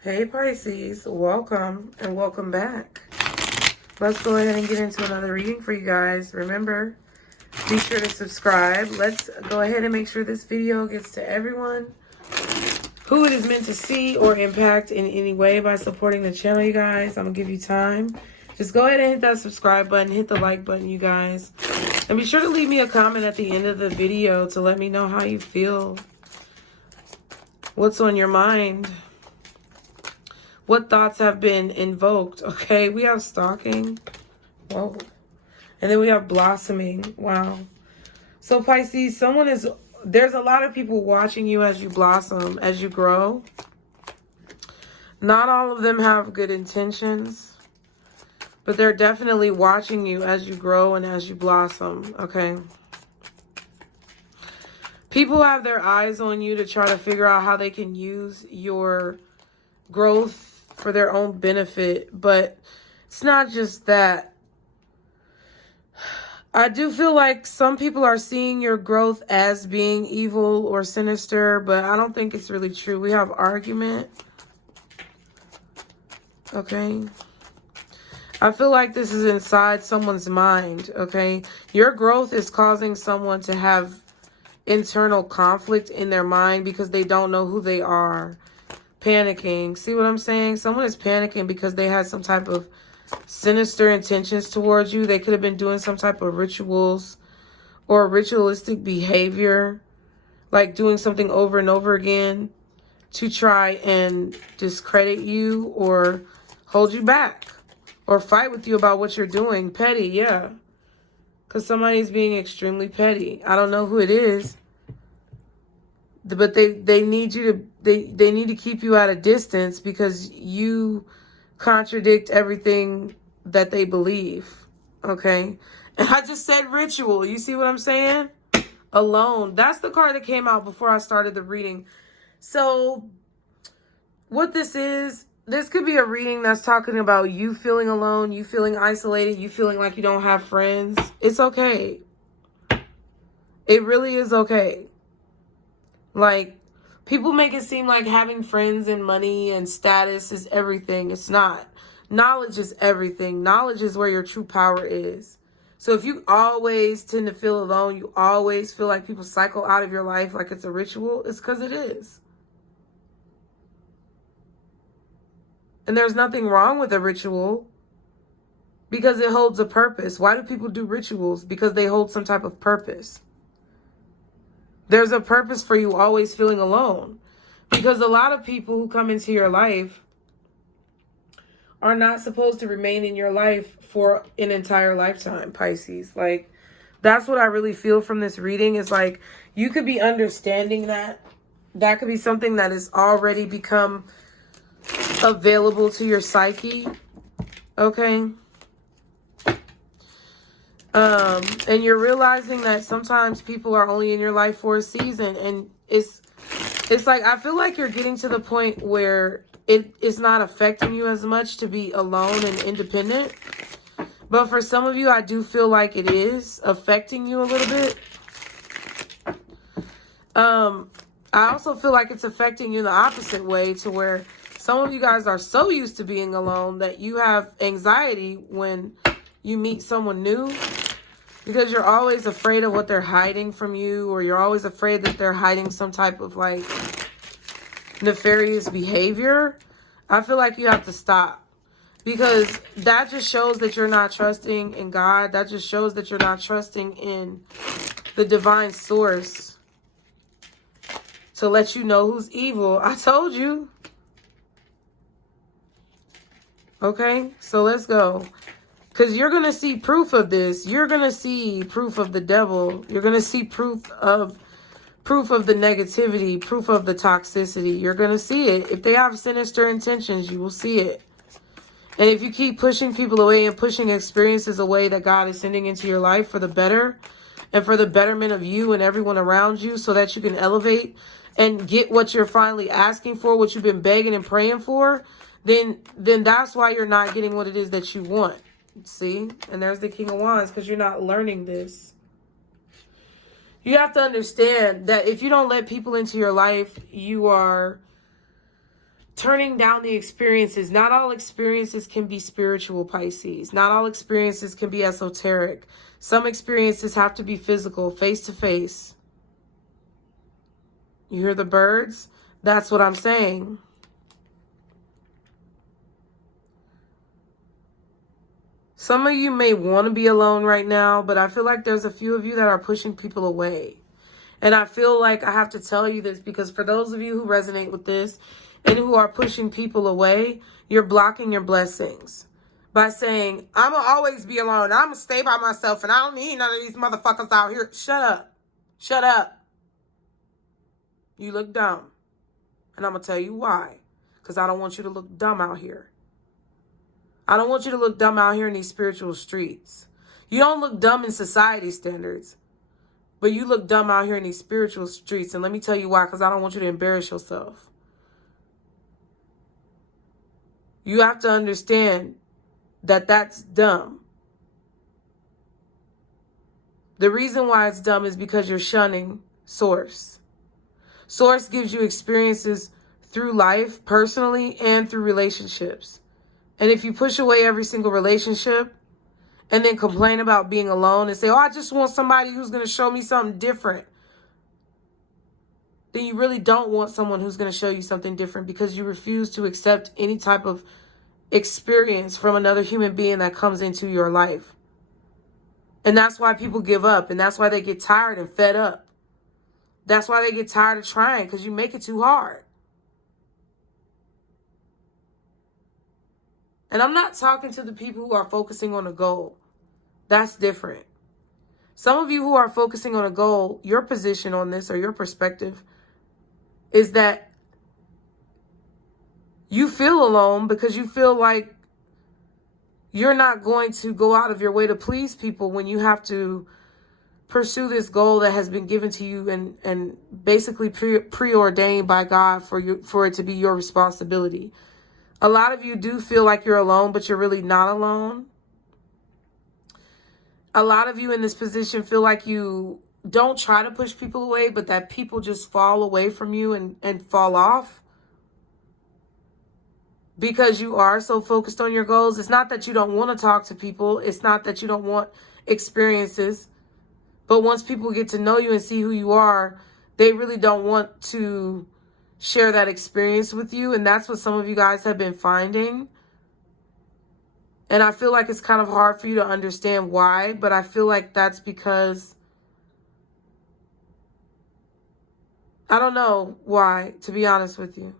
Hey Pisces, welcome and welcome back. Let's go ahead and get into another reading for you guys. Remember, be sure to subscribe. Let's go ahead and make sure this video gets to everyone who it is meant to see or impact in any way by supporting the channel, you guys. I'm going to give you time. Just go ahead and hit that subscribe button, hit the like button, you guys. And be sure to leave me a comment at the end of the video to let me know how you feel. What's on your mind? What thoughts have been invoked? Okay, we have stalking. Whoa. And then we have blossoming. Wow. So Pisces, there's a lot of people watching you as you blossom, as you grow. Not all of them have good intentions, but they're definitely watching you as you grow and as you blossom, okay? People have their eyes on you to try to figure out how they can use your growth for their own benefit, but it's not just that. I do feel like some people are seeing your growth as being evil or sinister, but I don't think it's really true. We have argument. Okay. I feel like this is inside someone's mind, okay? Your growth is causing someone to have internal conflict in their mind because they don't know who they are. Panicking. See what I'm saying? Someone is panicking because they had some type of sinister intentions towards you. They could have been doing some type of rituals or ritualistic behavior, like doing something over and over again to try and discredit you or hold you back or fight with you about what you're doing. Petty, yeah. Because somebody's being extremely petty. I don't know who it is. But they need you to they need to keep you at a distance because you contradict everything that they believe. Okay? And I just said ritual. You see what I'm saying? Alone. That's the card that came out before I started the reading. So what this could be a reading that's talking about you feeling alone, you feeling isolated, you feeling like you don't have friends. It's okay. It really is okay. Like, people make it seem like having friends and money and status is everything. It's not. Knowledge is everything. Knowledge is where your true power is. So if you always tend to feel alone, you always feel like people cycle out of your life like it's a ritual, it's because it is. And there's nothing wrong with a ritual because it holds a purpose. Why do people do rituals? Because they hold some type of purpose. There's a purpose for you always feeling alone. Because a lot of people who come into your life are not supposed to remain in your life for an entire lifetime, Pisces. Like, that's what I really feel from this reading is like, you could be understanding that. That could be something that has already become available to your psyche. Okay? And you're realizing that sometimes people are only in your life for a season, and it's like, I feel like you're getting to the point where it's not affecting you as much to be alone and independent. But for some of you, I do feel like it is affecting you a little bit. I also feel like it's affecting you in the opposite way to where some of you guys are so used to being alone that you have anxiety when you meet someone new. Because you're always afraid of what they're hiding from you, or you're always afraid that they're hiding some type of like nefarious behavior. I feel like you have to stop, because that just shows that you're not trusting in God. That just shows that you're not trusting in the divine source to let you know who's evil. I told you. Okay, so let's go. Because you're going to see proof of this. You're going to see proof of the devil. You're going to see proof of the negativity, proof of the toxicity. You're going to see it. If they have sinister intentions, you will see it. And if you keep pushing people away and pushing experiences away that God is sending into your life for the better and for the betterment of you and everyone around you so that you can elevate and get what you're finally asking for, what you've been begging and praying for, then that's why you're not getting what it is that you want. See? And there's the King of Wands, because you're not learning this. You have to understand that if you don't let people into your life, you are turning down the experiences. Not all experiences can be spiritual, Pisces. Not all experiences can be esoteric. Some experiences have to be physical, face to face. You hear the birds? That's what I'm saying. Some of you may want to be alone right now, but I feel like there's a few of you that are pushing people away. And I feel like I have to tell you this because for those of you who resonate with this and who are pushing people away, you're blocking your blessings by saying, I'm going to always be alone. I'm going to stay by myself and I don't need none of these motherfuckers out here. Shut up. Shut up. You look dumb. And I'm going to tell you why. Because I don't want you to look dumb out here. I don't want you to look dumb out here in these spiritual streets. You don't look dumb in society standards. But you look dumb out here in these spiritual streets. And let me tell you why. Because I don't want you to embarrass yourself. You have to understand that that's dumb. The reason why it's dumb is because you're shunning Source. Source gives you experiences through life, personally, and through relationships. And if you push away every single relationship and then complain about being alone and say, oh, I just want somebody who's going to show me something different, then you really don't want someone who's going to show you something different because you refuse to accept any type of experience from another human being that comes into your life. And that's why people give up. And that's why they get tired and fed up. That's why they get tired of trying, because you make it too hard. And I'm not talking to the people who are focusing on a goal. That's different. Some of you who are focusing on a goal, your position on this or your perspective is that you feel alone because you feel like you're not going to go out of your way to please people when you have to pursue this goal that has been given to you and basically preordained by God for it to be your responsibility. A lot of you do feel like you're alone, but you're really not alone. A lot of you in this position feel like you don't try to push people away, but that people just fall away from you and fall off because you are so focused on your goals. It's not that you don't want to talk to people. It's not that you don't want experiences. But once people get to know you and see who you are, they really don't want to share that experience with you. And that's what some of you guys have been finding. And I feel like it's kind of hard for you to understand why, but I feel like that's because I don't know why, to be honest with you.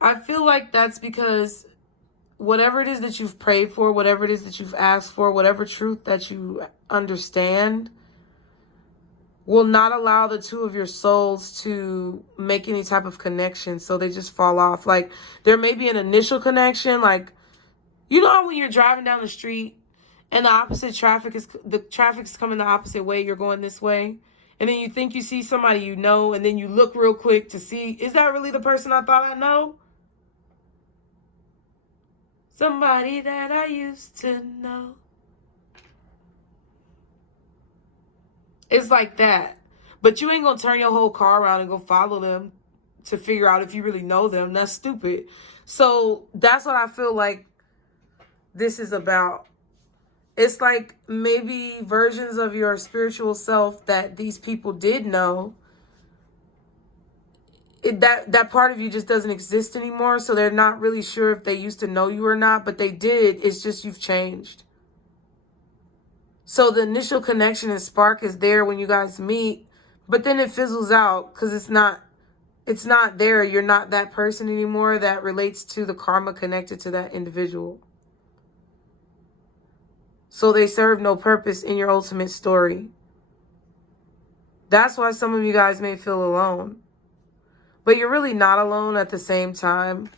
I feel like that's because whatever it is that you've prayed for, whatever it is that you've asked for, whatever truth that you understand will not allow the two of your souls to make any type of connection. So they just fall off. Like there may be an initial connection. Like, you know, when you're driving down the street and the traffic's coming the opposite way, you're going this way. And then you think you see somebody you know, and then you look real quick to see, is that really the person I thought I know? Somebody that I used to know. It's like that. But you ain't going to turn your whole car around and go follow them to figure out if you really know them. That's stupid. So that's what I feel like this is about. It's like maybe versions of your spiritual self that these people did know. That part of you just doesn't exist anymore. So they're not really sure if they used to know you or not, but they did. It's just you've changed. So the initial connection and spark is there when you guys meet, but then it fizzles out because it's not there. You're not that person anymore that relates to the karma connected to that individual. So they serve no purpose in your ultimate story. That's why some of you guys may feel alone. But you're really not alone at the same time.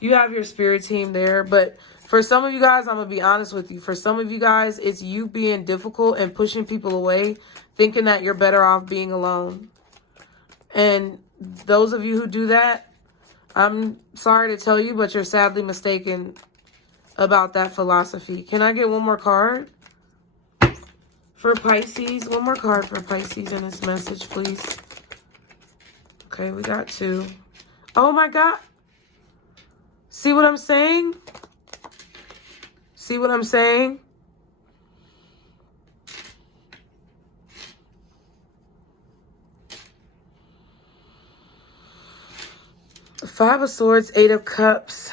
You have your spirit team there. But for some of you guys, I'm going to be honest with you. For some of you guys, it's you being difficult and pushing people away, thinking that you're better off being alone. And those of you who do that, I'm sorry to tell you, but you're sadly mistaken about that philosophy. Can I get one more card? for Pisces. One more card for Pisces in this message, please. Okay, we got 2. Oh my God. See what I'm saying? See what I'm saying? Five of Swords, 8 of Cups.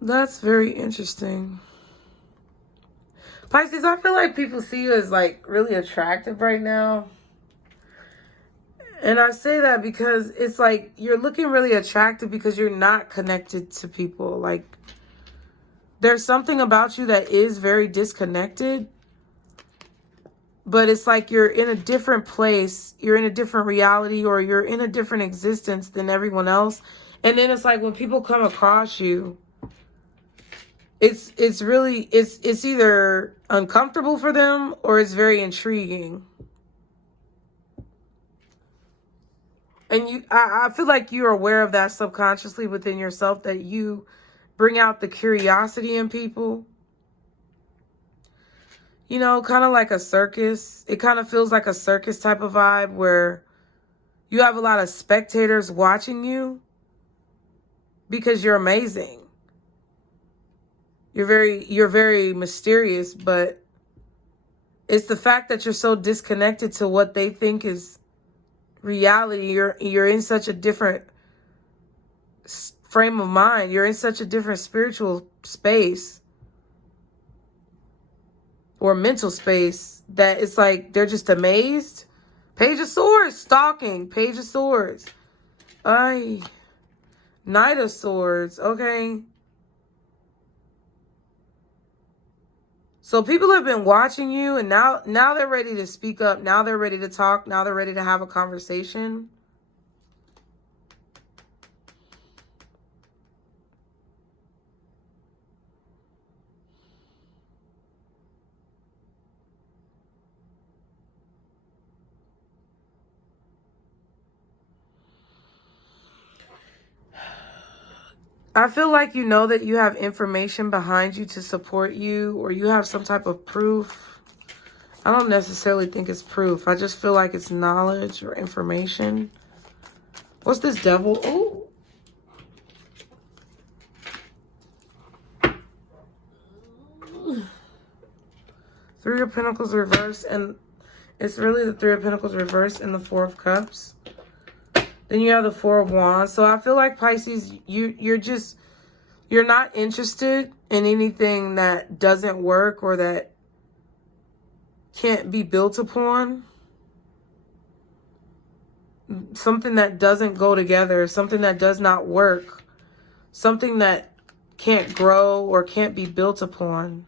That's very interesting. Pisces, I feel like people see you as like really attractive right now. And I say that because it's like you're looking really attractive because you're not connected to people. Like there's something about you that is very disconnected. But it's like you're in a different place, you're in a different reality, or you're in a different existence than everyone else. And then it's like when people come across you, it's either uncomfortable for them or it's very intriguing. And I feel like you're aware of that subconsciously within yourself, that you bring out the curiosity in people. You know, kind of like a circus. It kind of feels like a circus type of vibe where you have a lot of spectators watching you because you're amazing. You're very mysterious, but it's the fact that you're so disconnected to what they think is reality. You're in such a different frame of mind. You're in such a different spiritual space or mental space that it's like they're just amazed. Page of Swords, stalking. Page of Swords. Ay. Knight of Swords. Okay. So people have been watching you, and now they're ready to speak up. Now they're ready to talk. Now they're ready to have a conversation. I feel like you know that you have information behind you to support you, or you have some type of proof. I don't necessarily think it's proof. I just feel like it's knowledge or information. What's this devil? Oh. Three of Pentacles reversed, and it's really the Three of Pentacles reversed and the Four of Cups. Then you have the Four of Wands. So I feel like Pisces, you're not interested in anything that doesn't work or that can't be built upon. Something that doesn't go together, something that does not work, something that can't grow or can't be built upon.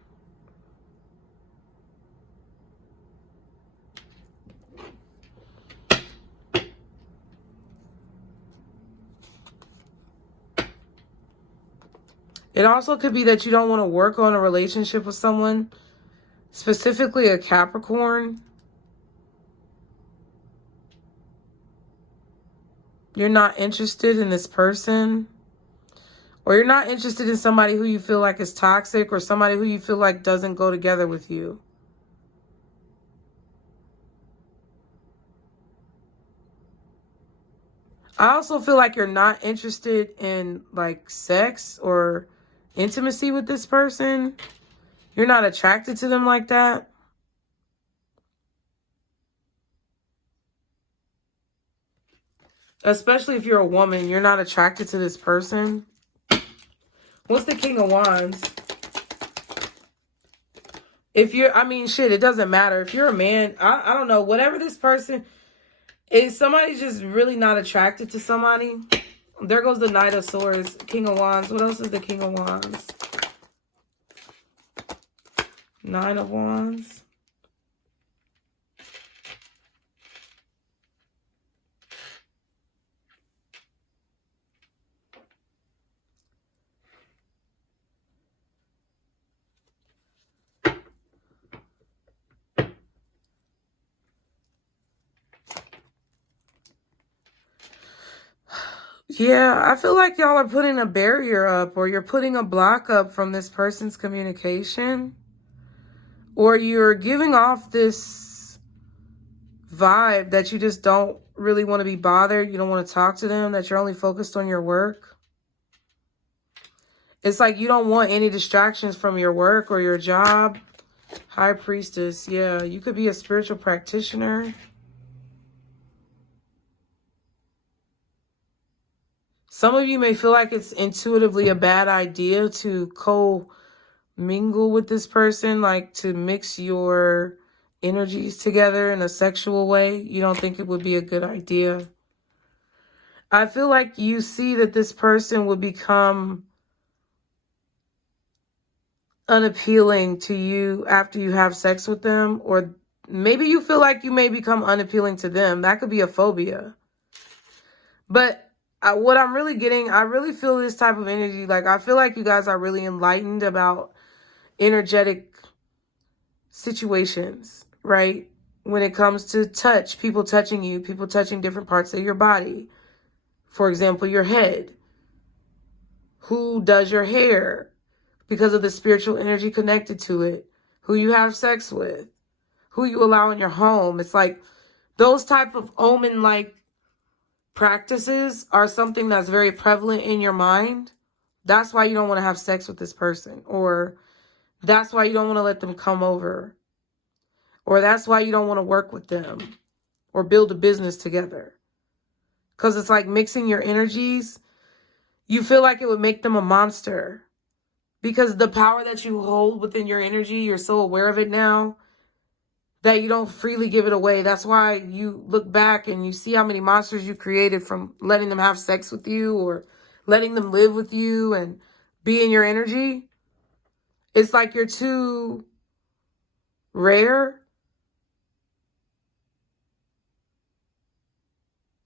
It also could be that you don't want to work on a relationship with someone, specifically a Capricorn. You're not interested in this person, or you're not interested in somebody who you feel like is toxic, or somebody who you feel like doesn't go together with you. I also feel like you're not interested in like sex or intimacy with this person. You're not attracted to them like that. Especially if you're a woman, you're not attracted to this person. What's the King of Wands? If you're, I mean, shit, it doesn't matter. If you're a man, I don't know, whatever this person is, somebody's just really not attracted to somebody. There goes the Knight of Swords, King of Wands. What else is the King of Wands? Nine of Wands. Yeah, I feel like y'all are putting a barrier up, or you're putting a block up from this person's communication, or you're giving off this vibe that you just don't really want to be bothered. You don't want to talk to them, that you're only focused on your work. It's like you don't want any distractions from your work or your job. High Priestess, yeah, you could be a spiritual practitioner. Some of you may feel like it's intuitively a bad idea to co-mingle with this person, like to mix your energies together in a sexual way. You don't think it would be a good idea. I feel like you see that this person would become unappealing to you after you have sex with them, or maybe you feel like you may become unappealing to them. That could be a phobia. But what I'm really getting, I really feel this type of energy. Like, I feel like you guys are really enlightened about energetic situations, right? When it comes to touch, people touching you, people touching different parts of your body. For example, your head. Who does your hair? Because of the spiritual energy connected to it. Who you have sex with. Who you allow in your home. It's like those type of omen-like practices are something that's very prevalent in your mind. That's why you don't want to have sex with this person. Or that's why you don't want to let them come over. Or that's why you don't want to work with them. Or build a business together. Because it's like mixing your energies. You feel like it would make them a monster. Because the power that you hold within your energy, you're so aware of it now that you don't freely give it away. That's why you look back and you see how many monsters you created from letting them have sex with you or letting them live with you and be in your energy. It's like you're too rare.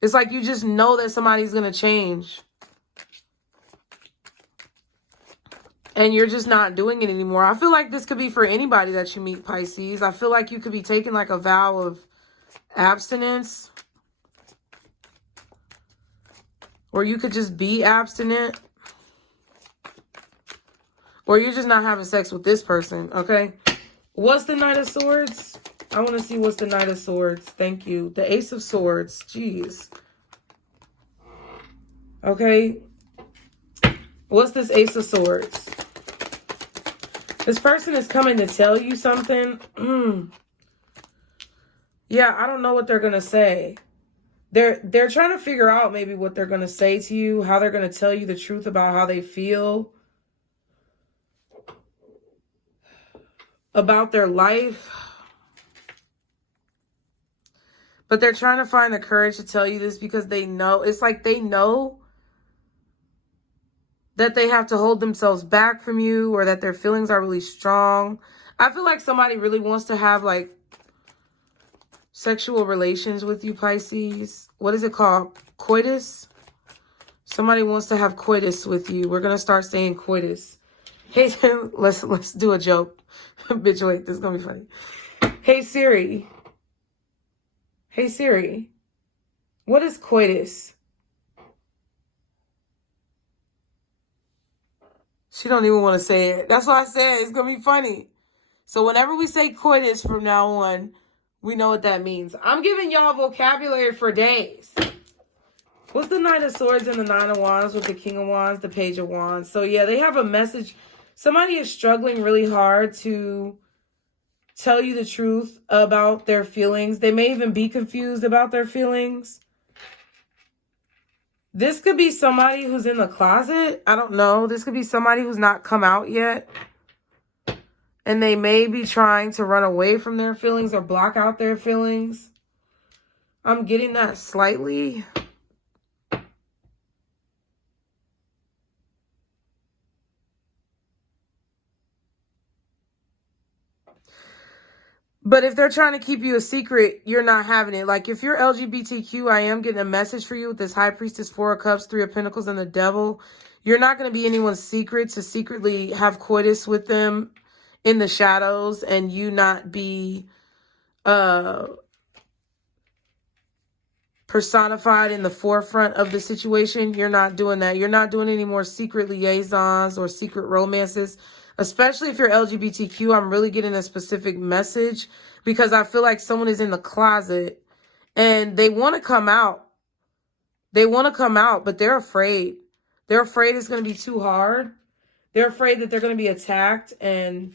It's like you just know that somebody's going to change. And you're just not doing it anymore. I feel like this could be for anybody that you meet, Pisces. I feel like you could be taking like a vow of abstinence. Or you could just be abstinent. Or you're just not having sex with this person, okay? What's the Knight of Swords? I want to see what's the Knight of Swords. Thank you. The Ace of Swords. Jeez. Okay. What's this Ace of Swords? This person is coming to tell you something. Yeah, I don't know what they're going to say. They're trying to figure out maybe what they're going to say to you, how they're going to tell you the truth about how they feel about their life. But they're trying to find the courage to tell you this because they know, it's like they know that they have to hold themselves back from you, or that their feelings are really strong. I feel like somebody really wants to have like sexual relations with you, Pisces. What is it called? Coitus? Somebody wants to have coitus with you. We're going to start saying coitus. Hey, let's do a joke. Bitch, wait, this is going to be funny. Hey, Siri. Hey, Siri. What is coitus? She don't even want to say it. That's why I said it's going to be funny. So whenever we say coitus from now on, we know what that means. I'm giving y'all vocabulary for days. What's the Knight of Swords and the Nine of Wands with the King of Wands, the Page of Wands? So yeah, they have a message. Somebody is struggling really hard to tell you the truth about their feelings. They may even be confused about their feelings. This could be somebody who's in the closet. I don't know. This could be somebody who's not come out yet. And they may be trying to run away from their feelings or block out their feelings. I'm getting that slightly. But if they're trying to keep you a secret, you're not having it. Like, if you're LGBTQ, I am getting a message for you with this High Priestess, Four of Cups, Three of Pentacles, and the Devil. You're not going to be anyone's secret to secretly have coitus with them in the shadows and you not be personified in the forefront of the situation. You're not doing that. You're not doing any more secret liaisons or secret romances. Especially if you're LGBTQ, I'm really getting a specific message because I feel like someone is in the closet and they want to come out. They want to come out, but they're afraid. They're afraid it's going to be too hard. They're afraid that they're going to be attacked. And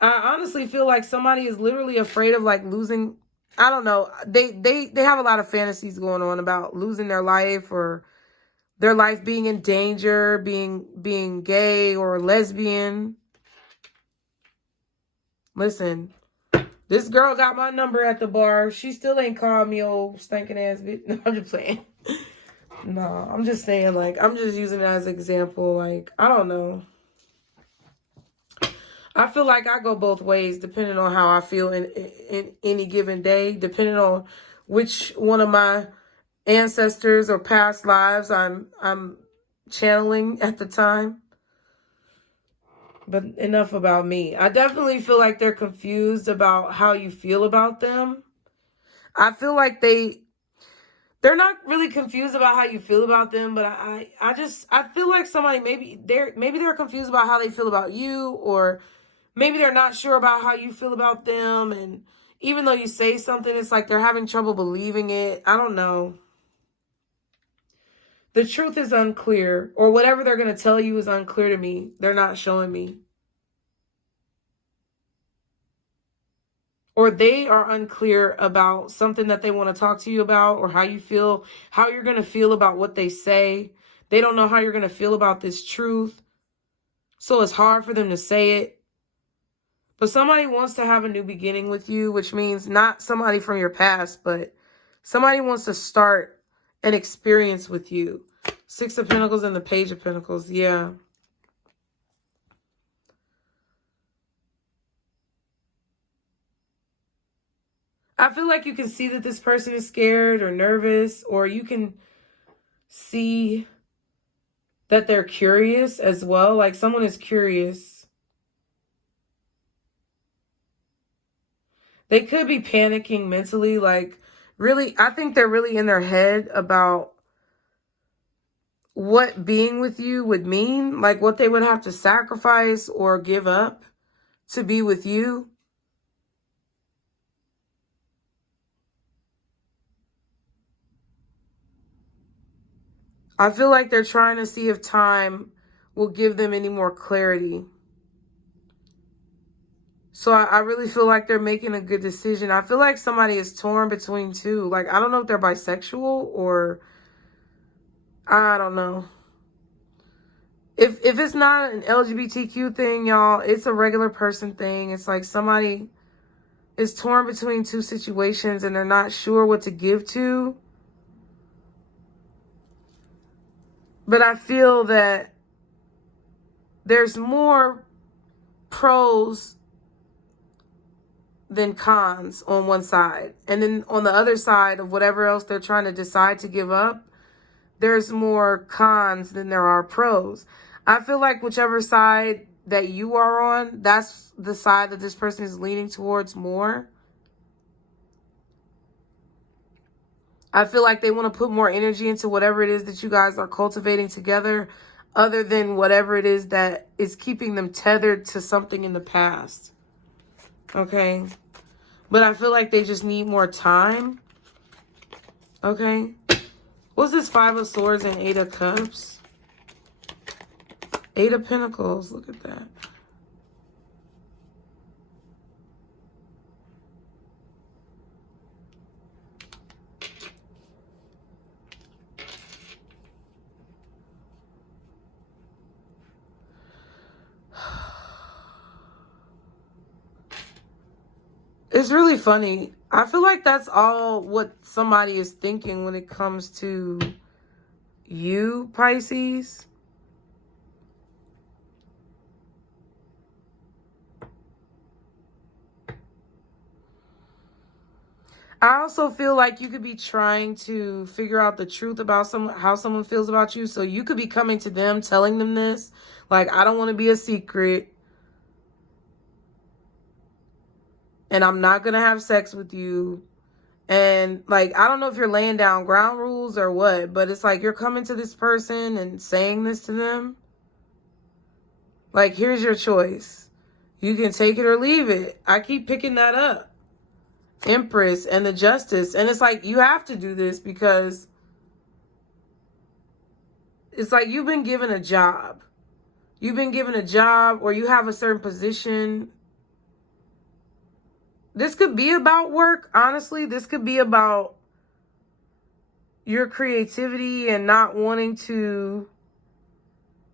I honestly feel like somebody is literally afraid of like losing. I don't know. They have a lot of fantasies going on about losing their life or their life being in danger, being gay or lesbian. Listen, this girl got my number at the bar. She still ain't called me, old stinking ass bitch. No, I'm just playing. No, I'm just saying, like, I'm just using it as an example. Like, I don't know. I feel like I go both ways depending on how I feel in any given day, depending on which one of my ancestors or past lives I'm channeling at the time. But enough about me. I definitely feel like they're confused about how you feel about them. I feel like they're not really confused about how you feel about them, but I feel like somebody maybe they're confused about how they feel about you, or maybe they're not sure about how you feel about them, and even though you say something, it's like they're having trouble believing it. I don't know. The truth is unclear, or whatever they're going to tell you is unclear to me. They're not showing me. Or they are unclear about something that they want to talk to you about, or how you feel, how you're going to feel about what they say. They don't know how you're going to feel about this truth. So it's hard for them to say it. But somebody wants to have a new beginning with you, which means not somebody from your past, but somebody wants to start an experience with you. Six of Pentacles and the Page of Pentacles. Yeah. I feel like you can see that this person is scared or nervous, or you can see that they're curious as well. Like someone is curious. They could be panicking mentally. Like really, I think they're really in their head about what being with you would mean. Like what they would have to sacrifice or give up to be with you. I feel like they're trying to see if time will give them any more clarity. So I really feel like they're making a good decision. I feel like somebody is torn between two. Like, I don't know if they're bisexual or I don't know. If it's not an LGBTQ thing, y'all, it's a regular person thing. It's like somebody is torn between two situations and they're not sure what to give to. But I feel that there's more pros than cons on one side. And then on the other side of whatever else they're trying to decide to give up, there's more cons than there are pros. I feel like whichever side that you are on, that's the side that this person is leaning towards more. I feel like they want to put more energy into whatever it is that you guys are cultivating together, other than whatever it is that is keeping them tethered to something in the past. Okay? But I feel like they just need more time. Okay? What's this Five of Swords and Eight of Cups? Eight of Pentacles. Look at that. It's really funny. I feel like that's all what somebody is thinking when it comes to you, Pisces. I also feel like you could be trying to figure out the truth about how someone feels about you. So you could be coming to them, telling them this. Like, I don't want to be a secret. And I'm not going to have sex with you. And, like, I don't know if you're laying down ground rules or what. But it's like you're coming to this person and saying this to them. Like, here's your choice. You can take it or leave it. I keep picking that up. Empress and the Justice. And it's like, you have to do this because it's like you've been given a job. You've been given a job or you have a certain position. This could be about work, honestly. This could be about your creativity and not wanting to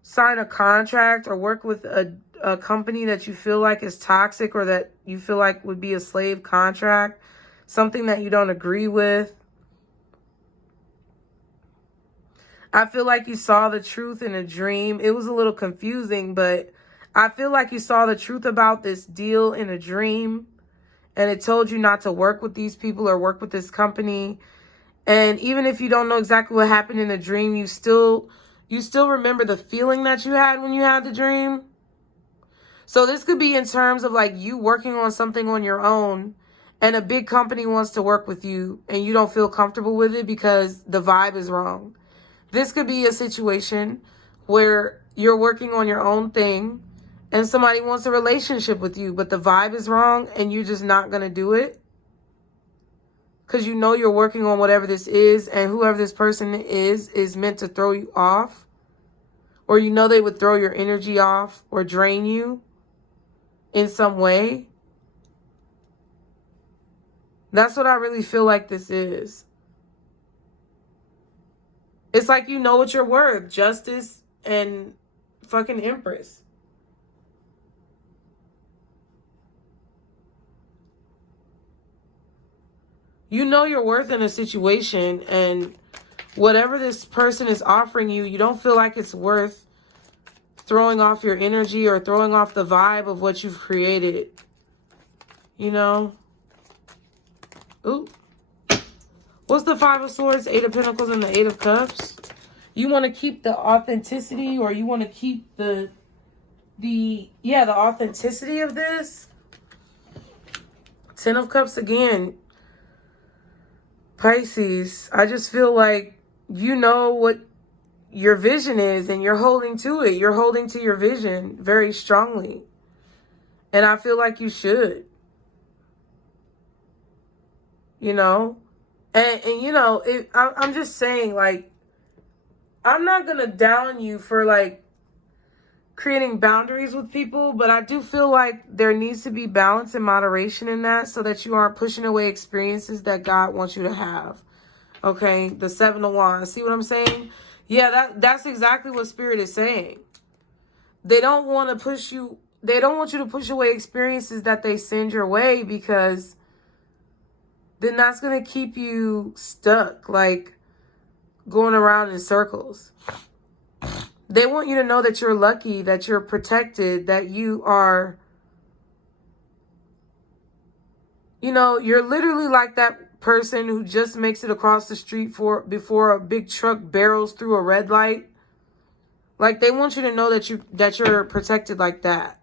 sign a contract or work with a company that you feel like is toxic or that you feel like would be a slave contract, something that you don't agree with. I feel like you saw the truth in a dream. It was a little confusing, but I feel like you saw the truth about this deal in a dream, and it told you not to work with these people or work with this company. And even if you don't know exactly what happened in the dream, you still remember the feeling that you had when you had the dream. So this could be in terms of like you working on something on your own and a big company wants to work with you and you don't feel comfortable with it because the vibe is wrong. This could be a situation where you're working on your own thing and somebody wants a relationship with you, but the vibe is wrong and you're just not going to do it because you know you're working on whatever this is and whoever this person is meant to throw you off, or you know they would throw your energy off or drain you in some way. That's what I really feel like this is. It's like you know what you're worth. Justice and fucking Empress. You know your worth in a situation, and whatever this person is offering you, you don't feel like it's worth throwing off your energy or throwing off the vibe of what you've created. You know? Ooh. What's the Five of Swords, Eight of Pentacles, and the Eight of Cups? You want to keep the authenticity, or you want to keep the authenticity of this. Ten of Cups again. Pisces, I just feel like you know what your vision is and you're holding to it. You're holding to your vision very strongly. And I feel like you should. You know? And you know, I'm just saying, like, I'm not going to down you for, like, creating boundaries with people, but I do feel like there needs to be balance and moderation in that so that you aren't pushing away experiences that God wants you to have. Okay? The Seven of Wands. See what I'm saying? Yeah, that's exactly what Spirit is saying. They don't want to push you. They don't want you to push away experiences that they send your way, because then that's going to keep you stuck, like going around in circles. They want you to know that you're lucky, that you're protected, that you are, you know, you're literally like that person who just makes it across the street before a big truck barrels through a red light. Like, they want you to know that you're protected like that.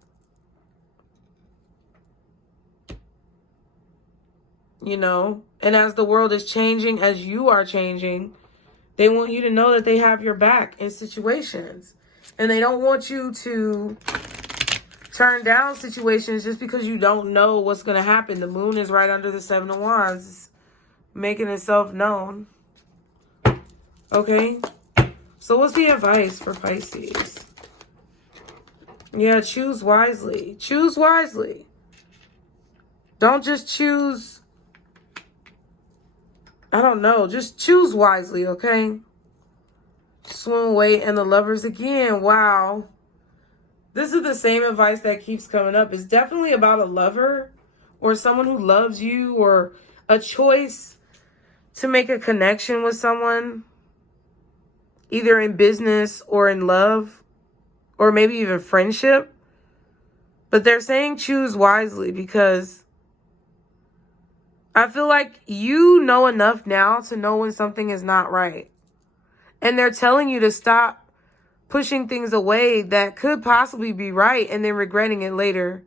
You know, and as the world is changing, as you are changing, they want you to know that they have your back in situations. And they don't want you to turn down situations just because you don't know what's going to happen. The moon is right under the Seven of Wands. It's making itself known. Okay? So what's the advice for Pisces? Yeah, choose wisely. Choose wisely. Don't just choose, I don't know, just choose wisely, okay? Swim away, and the Lovers again. Wow. This is the same advice that keeps coming up. It's definitely about a lover or someone who loves you, or a choice to make a connection with someone, either in business or in love, or maybe even friendship. But they're saying choose wisely because I feel like you know enough now to know when something is not right. And they're telling you to stop pushing things away that could possibly be right and then regretting it later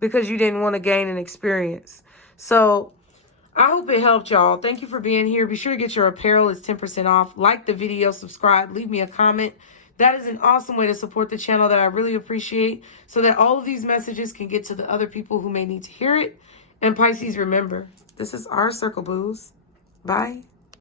because you didn't want to gain an experience. So I hope it helped y'all. Thank you for being here. Be sure to get your apparel. It's 10% off. Like the video, subscribe, leave me a comment. That is an awesome way to support the channel that I really appreciate, so that all of these messages can get to the other people who may need to hear it. And Pisces, remember, this is our circle, booze. Bye.